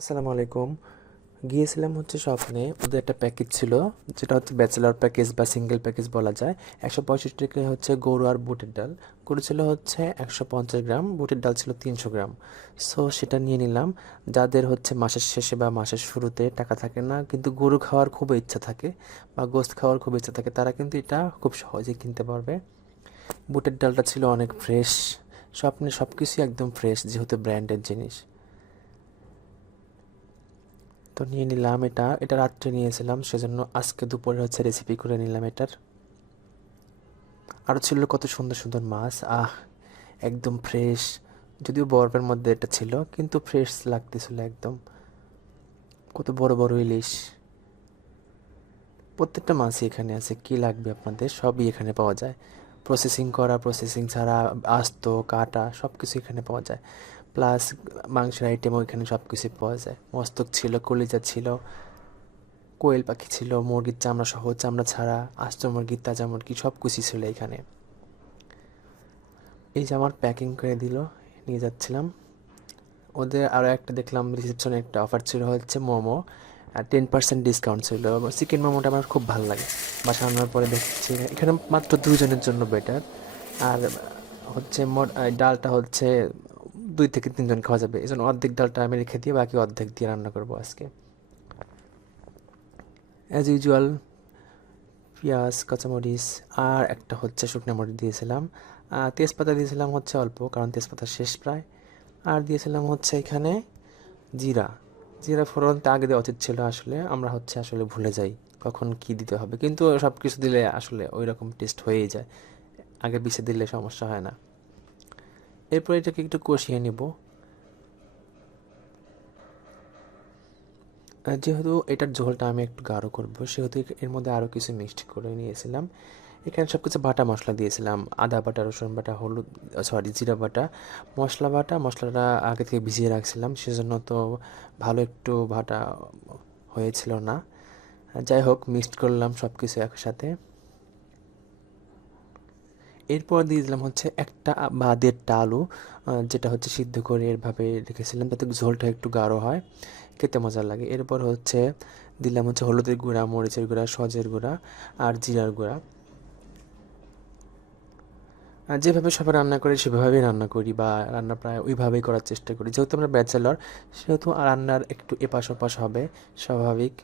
আসসালামু আলাইকুম। গিয়েছিলাম হচ্ছে স্বপ্নে। ওদের একটা প্যাকেজ ছিল, যেটা হচ্ছে ব্যাচেলার প্যাকেজ বা সিঙ্গেল প্যাকেজ বলা যায়। একশো পঁয়ষট্টি টাকা হচ্ছে গরু আর বুটের ডাল। গরু ছিল হচ্ছে একশো পঞ্চাশ গ্রাম, বুটের ডাল ছিল তিনশো গ্রাম। সো, সেটা নিয়ে নিলাম। যাদের হচ্ছে মাসের শেষে বা মাসের শুরুতে টাকা থাকে না, কিন্তু গরু খাওয়ার খুব ইচ্ছা থাকে বা গোস্ত খাওয়ার খুব ইচ্ছা থাকে, তারা কিন্তু এটা খুব সহজেই কিনতে পারবে। বুটের ডালটা ছিল অনেক ফ্রেশ স্বপ্নে সব কিছুই একদম ফ্রেশ যেহেতু ব্র্যান্ডের জিনিস। তো নিয়ে নিলাম এটা। এটা রাত্রে নিয়েছিলাম, সেজন্য আজকে দুপুরে হচ্ছে রেসিপি করে নিলাম এটার। আরও ছিল কত সুন্দর সুন্দর মাছ, আহ, একদম ফ্রেশ যদিও বরফের মধ্যে এটা ছিল, কিন্তু ফ্রেশ লাগতেছিল একদম। কত বড় বড় ইলিশ। প্রত্যেকটা মাছই এখানে আছে, কি লাগবে আপনাদের? সবই এখানে পাওয়া যায়। প্রসেসিং করা প্রসেসিং ছাড়া, আস্ত, কাটা সব কিছু এখানে পাওয়া যায়। প্লাস মাংসের আইটেমও এখানে সব কিছু পাওয়া যায়। মস্তক ছিল, কলিজা ছিল, কোয়েল পাখি ছিল, মুরগির চামড়া সহ চামড়া ছাড়া, আস্ত মুরগির তাজা মুরগি সব কিছু ছিল এখানে। এই যে আমার প্যাকিং করে দিল, নিয়ে যাচ্ছিলাম। ওদের আরও একটা দেখলাম রিসেপশনে একটা অফার ছিল হচ্ছে মোমো, আর টেন পার্সেন্ট ডিসকাউন্ট ছিল। চিকেন মোমোটা আমার খুব ভালো লাগে। বাসা আনার পরে দেখছি, এখানে মাত্র দুজনের জন্য বেটার আর হচ্ছে ডালটা হচ্ছে দুই থেকে তিনজন খাওয়া যাবে। এই জন্য অর্ধেক ডালটা আমি রেখে দিয়ে বাকি অর্ধেক দিয়ে রান্না করব আজকে। অ্যাজ ইউজুয়াল পেঁয়াজ, কাঁচামরিচ আর একটা হচ্ছে শুকনো মরিচ দিয়েছিলাম। আর তেজপাতা দিয়েছিলাম হচ্ছে অল্প, কারণ তেজপাতা শেষ প্রায়। আর দিয়েছিলাম হচ্ছে এখানে জিরা। জিরা ফোড়নটা আগে দেওয়া উচিত ছিল আসলে, আমরা হচ্ছে আসলে ভুলে যাই কখন কি দিতে হবে। কিন্তু সব কিছু দিলে আসলে ওই রকম টেস্ট হয়েই যায়। আগে পিছে দিলে সমস্যা হয় না। এরপর এটাকে একটু কষিয়ে নিব। যেহেতু এটার ঝোলটা আমি একটু গাঢ় করব, সেহেতু এর- মধ্যে আরও কিছু মিক্সড করে নিয়েছিলাম। এখানে সব কিছু বাটা মশলা দিয়েছিলাম, আদা বাটা, রসুন বাটা, হলুদ সরি জিরা বাটা, মশলা বাটা, মশলাটা আগে থেকে ভিজিয়ে রাখছিলাম, সেজন্য তো ভালো একটু বাটা হয়েছিল না। যাই হোক, মিক্সড করলাম সব কিছু একসাথে। এরপর দিয়ে দিলাম হচ্ছে একটা বা দেড়টা আলু যেটা হচ্ছে সিদ্ধ করে এরভাবে রেখেছিলাম যাতে ঝোলটা একটু গাঢ় হয়, খেতে মজা লাগে। এরপর হচ্ছে দিলাম হচ্ছে হলুদের গুঁড়া, মরিচের গুঁড়া, সজের গুঁড়া আর জিরার গুঁড়া। যেভাবে সবাই রান্না করি সেভাবেই রান্না করি বা রান্না প্রায় ওইভাবেই করার চেষ্টা করি। যেহেতু আমরা ব্যাচেলর, সেহেতু রান্নার একটু এপাশ ওপাশ হবে, স্বাভাবিক।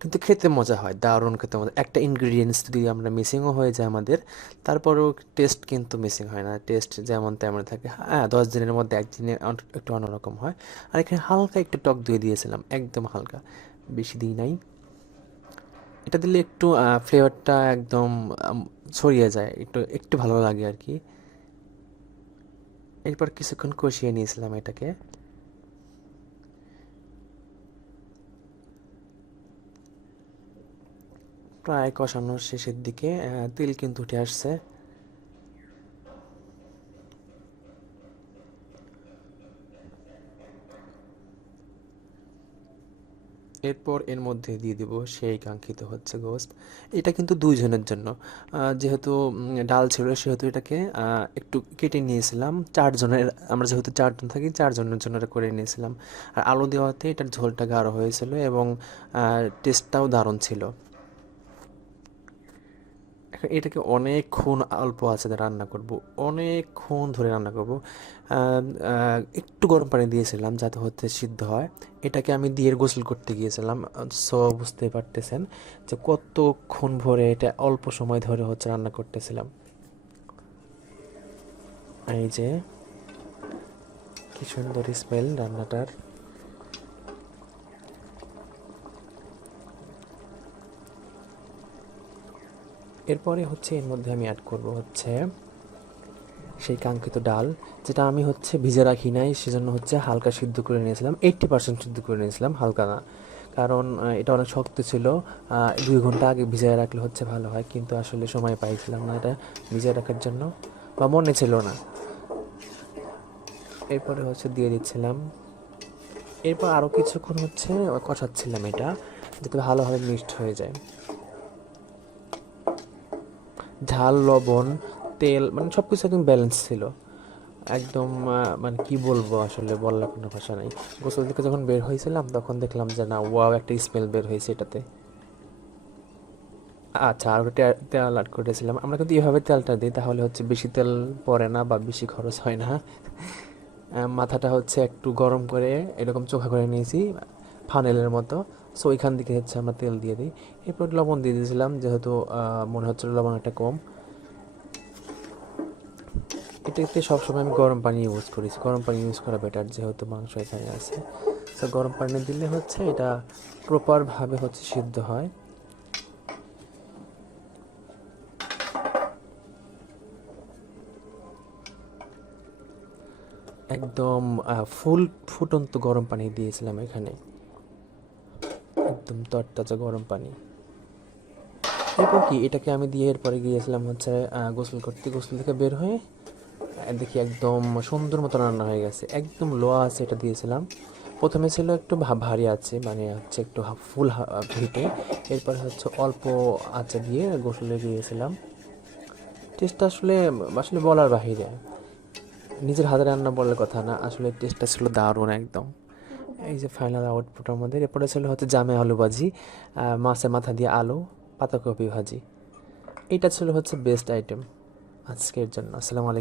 কিন্তু খেতে মজা হয়, দারুণ খেতে মজা, একটা ইনগ্রিডিয়েন্টস যদি আমরা মিসিংও হয়ে যায় আমাদের, তারপরেও টেস্ট কিন্তু মিসিং হয় না টেস্ট যেমন তেমন থাকে। হ্যাঁ দশ দিনের মধ্যে একদিনে একটু অন্যরকম হয়। আর এখানে হালকা একটু টক দই দিয়েছিলাম, একদম হালকা, বেশি দিই নাই। এটা দিলে একটু ফ্লেভারটা একদম ছড়িয়ে যায়, একটু একটু ভালো লাগে আর কি। এরপর কিছুক্ষণ কষিয়ে নিয়েছিলাম এটাকে। প্রায় কষানোর শেষের দিকে তেল কিন্তু উঠে আসছে। এরপর এর মধ্যে দিয়ে দিব সেই কাঙ্ক্ষিত হচ্ছে গোস্ত। এটা কিন্তু দুইজনের জন্য। যেহেতু ডাল ছিল, সেহেতু এটাকে একটু কেটে নিয়েছিলাম। চারজনের, আমরা যেহেতু চারজন থাকি, চারজনের জন্য এটা করে নিয়েছিলাম। আর আলু দেওয়াতে এটার ঝোলটা গাঢ় হয়েছিল এবং টেস্টটাও দারুণ ছিল। এটাকে অনেকক্ষণ অল্প আছে রান্না করব। অনেকক্ষণ ধরে রান্না করব। একটু গরম পানি দিয়েছিলাম যাতে হচ্ছে সিদ্ধ হয়। এটাকে আমি দিয়ে গোসল করতে গিয়েছিলাম। সো, বুঝতে পারতেছেন যে কতক্ষণ ভরে এটা অল্প সময় ধরে হচ্ছে রান্না করতেছিলাম। এই যে, কি সুন্দর স্মেল রান্নাটার। এরপরে হচ্ছে এর মধ্যে আমি অ্যাড করব হচ্ছে সেই কাঙ্ক্ষিত ডাল, যেটা আমি হচ্ছে ভিজে রাখি নাই, সেজন্য হচ্ছে হালকা সিদ্ধ করে নিয়েছিলাম। এইট্টি পার্সেন্ট সিদ্ধ করে নিয়েছিলাম, হালকা না। কারণ এটা অনেক শক্ত ছিল দুই ঘণ্টা আগে ভিজিয়ে রাখলে হচ্ছে ভালো হয়, কিন্তু আসলে সময় পাইছিলাম না এটা ভিজায় রাখার জন্য, বা মনে ছিল না। এরপরে হচ্ছে দিয়ে দিচ্ছিলাম। এরপর আরও কিছুক্ষণ হচ্ছে কষাচ্ছিলাম এটা, যাতে ভালোভাবে মিক্সড হয়ে যায়। ঝাল, লবণ, তেল মানে সব কিছু একদম ব্যালেন্স ছিল। একদম মানে কি বলব আসলে বলার কোনো ভাষা নাই। গোসল থেকে যখন বের হয়েছিলাম, তখন দেখলাম যে না ওয়াও একটা স্মেল বের হয়েছে এটাতে। আচ্ছা আর তেল অ্যাড করেছিলাম। আমরা কিন্তু এভাবে তেলটা দিই, তাহলে হচ্ছে বেশি তেল পড়ে না বা বেশি খরচ হয় না। মাথাটা হচ্ছে একটু গরম করে এরকম চোখা করে নিয়েছি। ফানেলের মতো। সো ওইখান থেকে হচ্ছে আমরা তেল দিয়ে দিই। এরপর লবণ দিয়ে দিয়েছিলাম, যেহেতু মনে হচ্ছিল লবণ একটা কম। এটাতে সবসময় আমি গরম পানি ইউজ করি। গরম পানি ইউজ করা বেটার যেহেতু মাংস এখানে আছে। তো গরম পানি দিলে হচ্ছে এটা প্রপারভাবে হচ্ছে সিদ্ধ হয়। একদম ফুল ফুটন্ত গরম পানি দিয়েছিলাম এখানে। একদম তরতাজা গরম পানি। এরপর কি? এটাকে আমি দিয়ে এরপরে গিয়েছিলাম হচ্ছে গোসল করতে। গোসল থেকে বের হয়ে দেখি একদম সুন্দর মতো রান্না হয়ে গেছে। একদম লোয়া আছে এটা দিয়েছিলাম। প্রথমে ছিল একটু ভারী আছে মানে হচ্ছে একটু ফুল হিটে এরপর হচ্ছে অল্প আঁচে দিয়ে গোসলে গিয়েছিলাম। টেস্টটা আসলে আসলে বলার বাহিরে। নিজের হাতে রান্না বলার কথা না, আসলে টেস্টটা ছিল দারুণ একদম। এই যে ফাইনাল আউটপুট আমাদের। এরপরে ছিল হচ্ছে জামে আলু ভাজি মাছের মাথা দিয়ে আলু, পাতাকপি ভাজি। এটা ছিল হচ্ছে বেস্ট আইটেম আজকের জন্য। আসসালামু আলাইকুম।